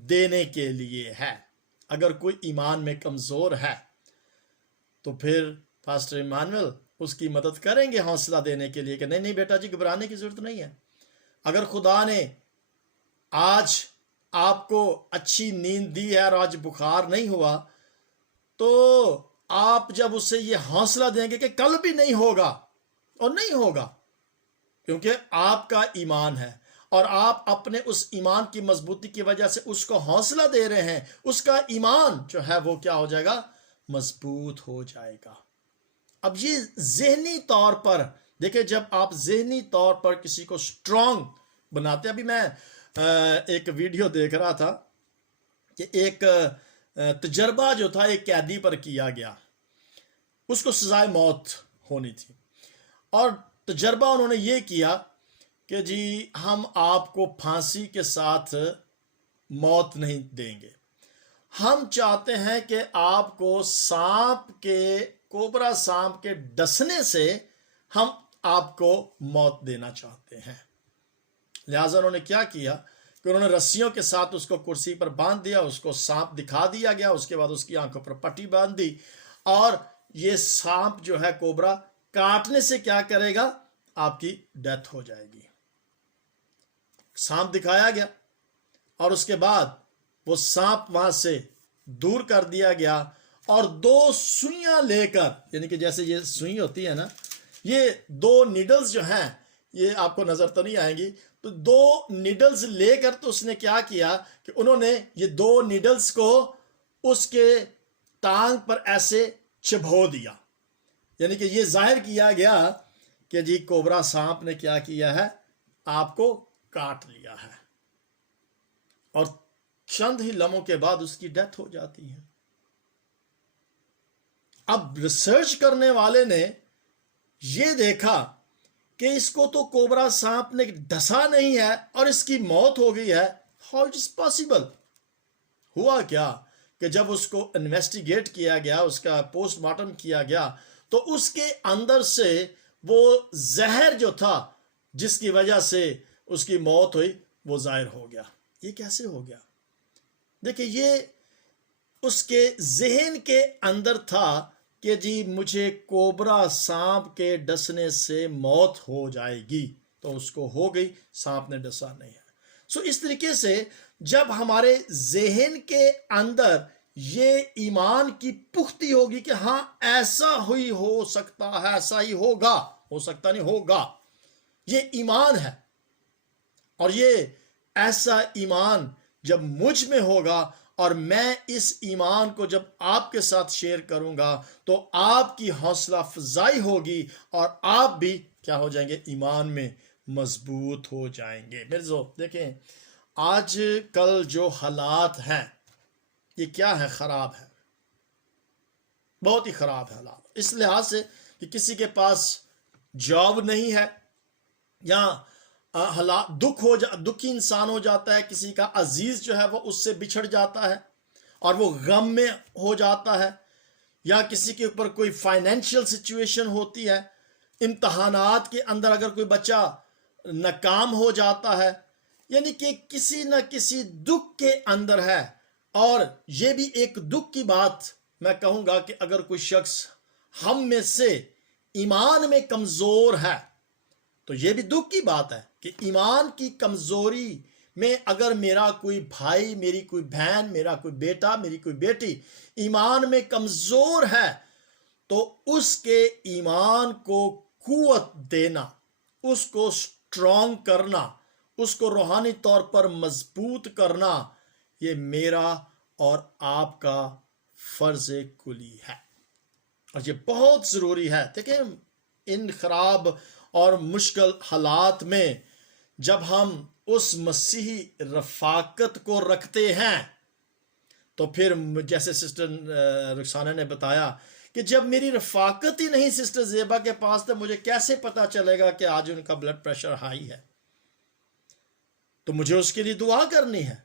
देने के लिए है। अगर कोई ईमान में कमज़ोर है तो फिर पास्टर इमानुएल उसकी मदद करेंगे हौसला देने के लिए कि नहीं नहीं बेटा जी, घबराने की ज़रूरत नहीं है। अगर खुदा ने आज आपको अच्छी नींद दी है और आज बुखार नहीं हुआ, तो आप जब उससे ये हौसला देंगे कि कल भी नहीं होगा, और नहीं होगा, क्योंकि आपका ईमान है और आप अपने उस ईमान की मजबूती की वजह से उसको हौसला दे रहे हैं, उसका ईमान जो है वो क्या हो जाएगा? मजबूत हो जाएगा। अब ये ज़हनी तौर पर देखिए, जब आप ज़हनी तौर पर किसी को स्ट्रांग बनाते, अभी मैं एक वीडियो देख रहा था कि एक तजर्बा जो था एक कैदी पर किया गया, उसको सजाए मौत होनी थी, और तजर्बा उन्होंने ये किया कि जी हम आपको फांसी के साथ मौत नहीं देंगे, हम चाहते हैं कि आपको कोबरा सांप के डसने से हम आपको मौत देना चाहते हैं। लिहाजा उन्होंने क्या किया कि उन्होंने रस्सियों के साथ उसको कुर्सी पर बांध दिया, उसको सांप दिखा दिया गया, उसके बाद उसकी आंखों पर पट्टी बांध दी, और ये सांप जो है कोबरा काटने से क्या करेगा? आपकी डेथ हो जाएगी। सांप दिखाया गया और उसके बाद वो सांप वहां से दूर कर दिया गया, और 2 सुइयां लेकर, यानी कि जैसे ये सुई होती है ना, ये 2 नीडल्स जो हैं, ये आपको नजर तो नहीं आएंगी, तो 2 नीडल्स लेकर तो उसने क्या किया कि उन्होंने ये 2 नीडल्स को उसके टांग पर ऐसे चिपो दिया, यानी कि ये जाहिर किया गया कि जी कोबरा सांप ने क्या किया है? आपको काट लिया है, और चंद ही लम्हों के बाद उसकी डेथ हो जाती है। अब रिसर्च करने वाले ने यह देखा कि इसको तो कोबरा सांप ने डसा नहीं है और इसकी मौत हो गई है। How it is possible? हुआ क्या कि जब उसको इन्वेस्टिगेट किया गया, उसका पोस्टमार्टम किया गया, तो उसके अंदर से वो जहर जो था जिसकी वजह से उसकी मौत हुई वो जाहिर हो गया। ये कैसे हो गया? देखिए, ये उसके जहन के अंदर था कि जी मुझे कोबरा सांप के डसने से मौत हो जाएगी, तो उसको हो गई, सांप ने डसा नहीं है। सो इस तरीके से जब हमारे जहन के अंदर ये ईमान की पुख्ती होगी कि हाँ ऐसा ही हो सकता है, ऐसा ही होगा, हो सकता नहीं होगा, ये ईमान है, और ये ऐसा ईमान जब मुझ में होगा और मैं इस ईमान को जब आपके साथ शेयर करूंगा तो आपकी हौसला अफजाई होगी और आप भी क्या हो जाएंगे? ईमान में मजबूत हो जाएंगे। मेरे दोस्त देखें, आज कल जो हालात हैं ये क्या है? खराब है, बहुत ही खराब है हालात। इस लिहाज से कि किसी के पास जॉब नहीं है, या हालात दुखी इंसान हो जाता है, किसी का अजीज जो है वो उससे बिछड़ जाता है और वो गम में हो जाता है, या किसी के ऊपर कोई फाइनेंशियल सिचुएशन होती है, इम्तहानात के अंदर अगर कोई बच्चा नाकाम हो जाता है, यानी कि किसी न किसी दुख के अंदर है। और ये भी एक दुख की बात मैं कहूँगा कि अगर कोई शख्स हम में से ईमान में कमज़ोर है तो ये भी दुख की बात है कि ईमान की कमज़ोरी में अगर मेरा कोई भाई, मेरी कोई बहन, मेरा कोई बेटा, मेरी कोई बेटी ईमान में कमज़ोर है, तो उसके ईमान को कुव्वत देना, उसको स्ट्रॉन्ग करना, उसको रूहानी तौर पर मजबूत करना, ये मेरा और आपका फर्ज कुली है और ये बहुत ज़रूरी है। देखिए, इन खराब और मुश्किल हालात में जब हम उस मसीही रफ़ाकत को रखते हैं तो फिर जैसे सिस्टर रुखसाना ने बताया कि जब मेरी रफ़ाकत ही नहीं सिस्टर ज़ेबा के पास, तो मुझे कैसे पता चलेगा कि आज उनका ब्लड प्रेशर हाई है। तो मुझे उसके लिए दुआ करनी है।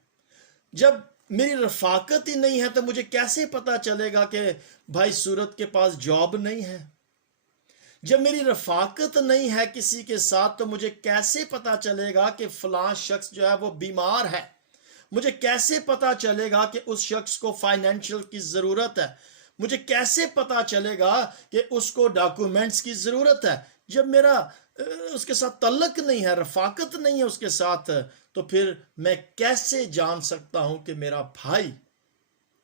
जब मेरी रफ़ाकत ही नहीं है तो मुझे कैसे पता चलेगा कि भाई सूरत के पास जॉब नहीं है। जब मेरी रफ़ाकत नहीं है किसी के साथ तो मुझे कैसे पता चलेगा कि फलां शख्स जो है वो बीमार है। मुझे कैसे पता चलेगा कि उस शख्स को फाइनेंशियल की ज़रूरत है। मुझे कैसे पता चलेगा कि उसको डॉक्यूमेंट्स की ज़रूरत है। जब मेरा उसके साथ तल्लक नहीं है, रफ़ाकत नहीं है उसके साथ, तो फिर मैं कैसे जान सकता हूं कि मेरा भाई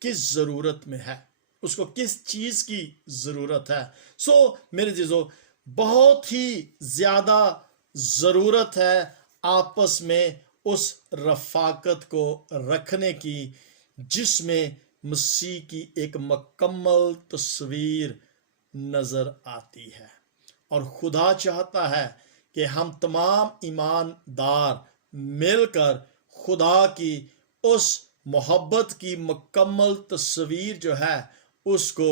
किस ज़रूरत में है, उसको किस चीज़ की ज़रूरत है। सो मेरे जीजो, बहुत ही ज़्यादा ज़रूरत है आपस में उस रफ़ाकत को रखने की जिसमें मसीह की एक मुकम्मल तस्वीर नज़र आती है। और खुदा चाहता है कि हम तमाम ईमानदार मिलकर खुदा की उस मोहब्बत की मुकम्मल तस्वीर जो है उसको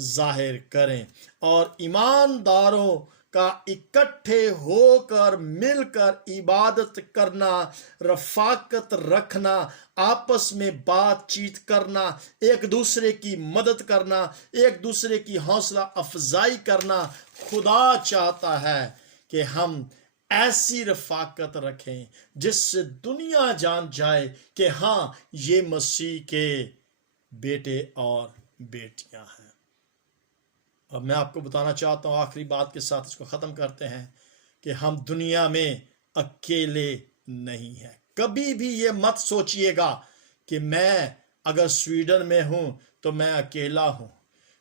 जाहिर करें और ईमानदारों का इकट्ठे होकर मिलकर इबादत करना, रफ़ाकत रखना, आपस में बातचीत करना, एक दूसरे की मदद करना, एक दूसरे की हौसला अफजाई करना। खुदा चाहता है कि हम ऐसी रफ़ाकत रखें जिससे दुनिया जान जाए कि हाँ, ये मसीह के बेटे और बेटियां हैं। अब मैं आपको बताना चाहता हूँ, आखिरी बात के साथ इसको ख़त्म करते हैं, कि हम दुनिया में अकेले नहीं हैं। कभी भी ये मत सोचिएगा कि मैं अगर स्वीडन में हूँ तो मैं अकेला हूँ,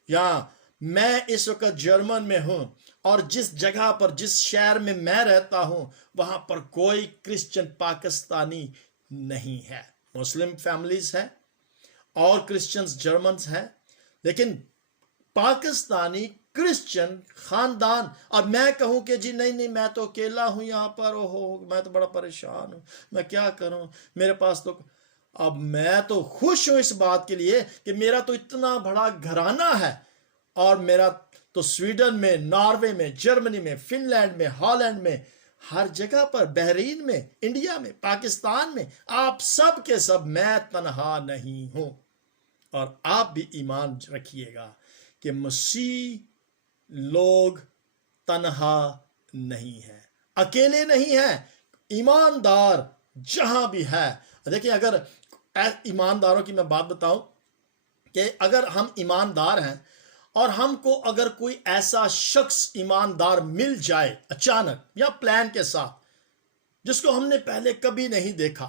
या मैं इस वक्त जर्मन में हूँ और जिस जगह पर, जिस शहर में मैं रहता हूँ वहाँ पर कोई क्रिश्चियन पाकिस्तानी नहीं है। मुस्लिम फैमिलीज हैं और क्रिश्चियंस जर्मन्स हैं, लेकिन पाकिस्तानी क्रिश्चियन खानदान, और मैं कहूं कि जी नहीं मैं तो अकेला हूं यहाँ पर, ओहो मैं तो बड़ा परेशान हूं, मैं क्या करूं, मेरे पास तो, अब मैं तो खुश हूं इस बात के लिए कि मेरा तो इतना बड़ा घराना है और मेरा तो स्वीडन में, नॉर्वे में, जर्मनी में, फिनलैंड में, हॉलैंड में, हर जगह पर, बहरीन में, इंडिया में, पाकिस्तान में, आप सब के सब, मैं तन्हा नहीं हूं। और आप भी ईमान रखिएगा कि मसीह लोग तन्हा नहीं है, अकेले नहीं है। ईमानदार जहां भी है, देखिए अगर ईमानदारों की मैं बात बताऊं कि अगर हम ईमानदार हैं और हमको अगर कोई ऐसा शख्स ईमानदार मिल जाए अचानक या प्लान के साथ, जिसको हमने पहले कभी नहीं देखा,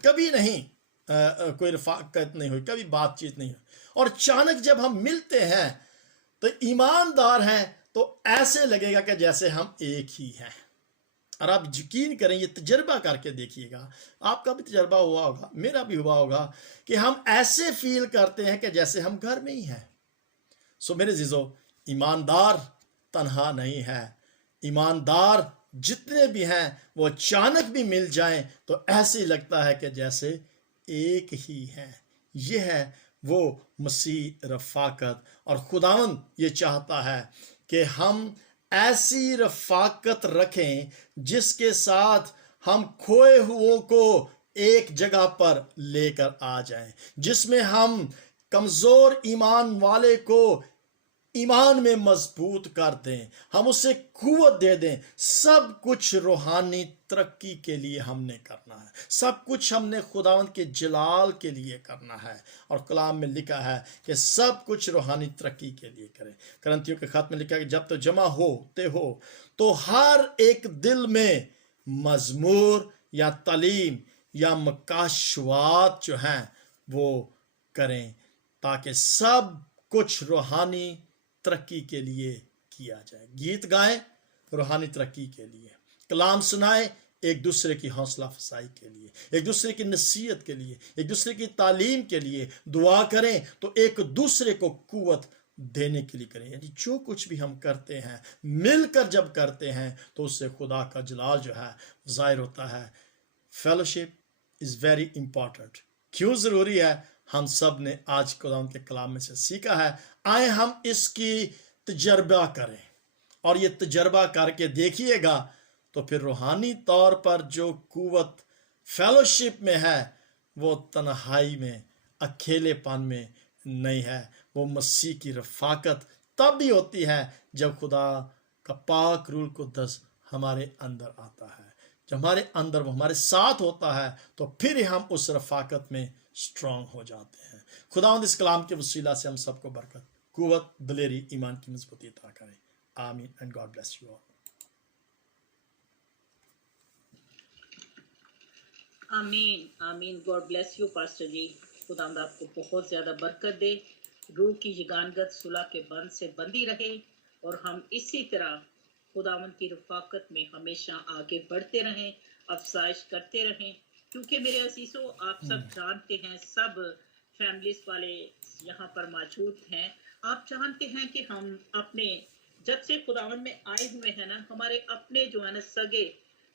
कभी नहीं कोई रफ़ाकत नहीं हुई, कभी बातचीत नहीं हुई, और अचानक जब हम मिलते हैं तो ईमानदार हैं, तो ऐसे लगेगा कि जैसे हम एक ही हैं। और आप यकीन करें, ये तजर्बा करके देखिएगा, आपका भी तजर्बा हुआ होगा, मेरा भी हुआ होगा, कि हम ऐसे फील करते हैं कि जैसे हम घर में ही हैं। सो मेरे जीजो, ईमानदार तन्हा नहीं है। ईमानदार जितने भी हैं वो अचानक भी मिल जाएं तो ऐसे लगता है कि जैसे एक ही हैं। ये है वो मसीह रफ़ाकत, और खुदावंद ये चाहता है कि हम ऐसी रफ़ाकत रखें जिसके साथ हम खोए हुओं को एक जगह पर लेकर आ जाएं, जिसमें हम कमज़ोर ईमान वाले को ईमान में मजबूत कर दें, हम उसे कुव्वत दे दें। सब कुछ रूहानी तरक्की के लिए हमने करना है, सब कुछ हमने खुदावंद के जलाल के लिए करना है। और कलाम में लिखा है कि सब कुछ रूहानी तरक्की के लिए करें। करंथियों के खत में लिखा है कि जब तो जमा होते हो तो हर एक दिल में मजमूर या तालीम या मकाशवात जो हैं वो करें, ताकि सब कुछ रूहानी तरक्की के लिए किया जाए। गीत गाएं रूहानी तरक्की के लिए, कलाम सुनाए एक दूसरे की हौसला अफजाई के लिए, एक दूसरे की नसीहत के लिए, एक दूसरे की तालीम के लिए दुआ करें, तो एक दूसरे को कुव्वत देने के लिए करें। यानी जो कुछ भी हम करते हैं मिलकर जब करते हैं तो उससे खुदा का जलाल जो है ज़ाहिर होता है। Fellowship is very important. क्यों ज़रूरी है? हम सब ने आज खुदा के कलाम में से सीखा है। आए हम इसकी तजर्बा करें, और ये तजर्बा करके देखिएगा तो फिर रूहानी तौर पर जो कुव्वत फेलोशिप में है वो तन्हाई में, अकेलेपन में नहीं है। वो मसीह की रफाकत तब भी होती है जब खुदा का पाक रूह कुद्दस हमारे अंदर आता है, जब हमारे अंदर वो हमारे साथ होता है, तो फिर हम उस रफाकत में स्ट्रांग हो जाते हैं। खुदावंद इस कलाम के वसीला से हम सबको बरकत, कुव्वत, दिलेरी, ईमान की मजबूती अता करे। आमीन and God bless you all. आमीन आमीन। गॉड ब्लेस यू पास्टर जी। खुदावंद आपको बहुत ज़्यादा बरकत दे, रूह की यगानगत सुलह के बंद से बंदी रहे, और हम इसी तरह खुदावंद की रफाकत में हमेशा आगे बढ़ते रहें, अफसाइश करते रहें। क्योंकि मेरे अजीज़ों, आप सब जानते हैं, सब फैमिलीज वाले यहाँ पर मौजूद हैं, आप जानते हैं कि हम अपने जब से खुदावंद में आए हुए हैं ना, हमारे अपने जो है ना सगे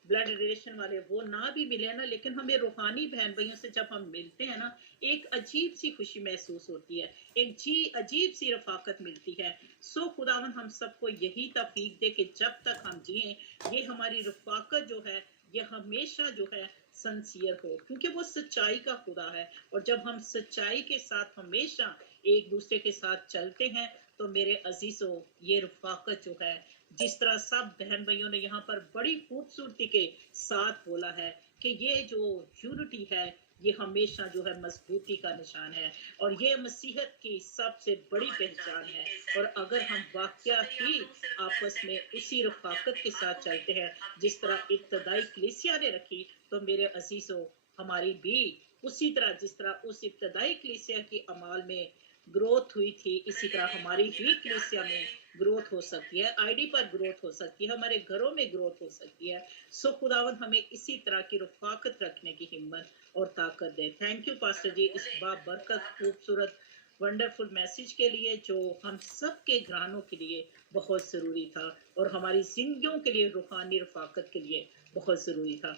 ब्लड रिलेशन वाले वो ना भी मिले ना, लेकिन हमें रूहानी बहन भाइयों से जब हम मिलते हैं ना, एक अजीब सी खुशी महसूस होती है, एक अजीब सी रफाकत मिलती है। सो खुदावंद हम सबको यही तौफीक दे कि जब तक हम जिए ये हमारी रफाकत जो है ये हमेशा जो है सिंसियर हो, क्योंकि वो सच्चाई का खुदा है। और जब हम सच्चाई के साथ हमेशा एक दूसरे के साथ चलते हैं तो मेरे अजीजों, ये रफाकत जो है, जिस तरह सब बहन भाइयों ने यहाँ पर बड़ी खूबसूरती के साथ बोला है कि ये जो यूनिटी है ये हमेशा जो है मजबूती का निशान है, और ये मसीहत की सबसे बड़ी पहचान है। और अगर हम वाकया ही आपस में उसी रफाकत के साथ चलते हैं जिस तरह इब्तदाई कलीसिया ने रखी, तो मेरे अजीजों, हमारी भी उसी तरह, जिस तरह उस इब्तदाई कलीसिया की अमाल में ग्रोथ हुई थी, इसी तरह हमारी भी कलीसिया में ग्रोथ हो सकती है, आईडी पर ग्रोथ हो सकती है, हमारे घरों में ग्रोथ हो सकती है। सो खुदावंद हमें इसी तरह की रफाकत रखने की हिम्मत और ताकत दे। थैंक यू पास्टर जी इस बाबरकत खूबसूरत वंडरफुल मैसेज के लिए, जो हम सब के घरानों के लिए बहुत ज़रूरी था और हमारी जिंदगियों के लिए रूहानी रफाकत के लिए बहुत ज़रूरी था।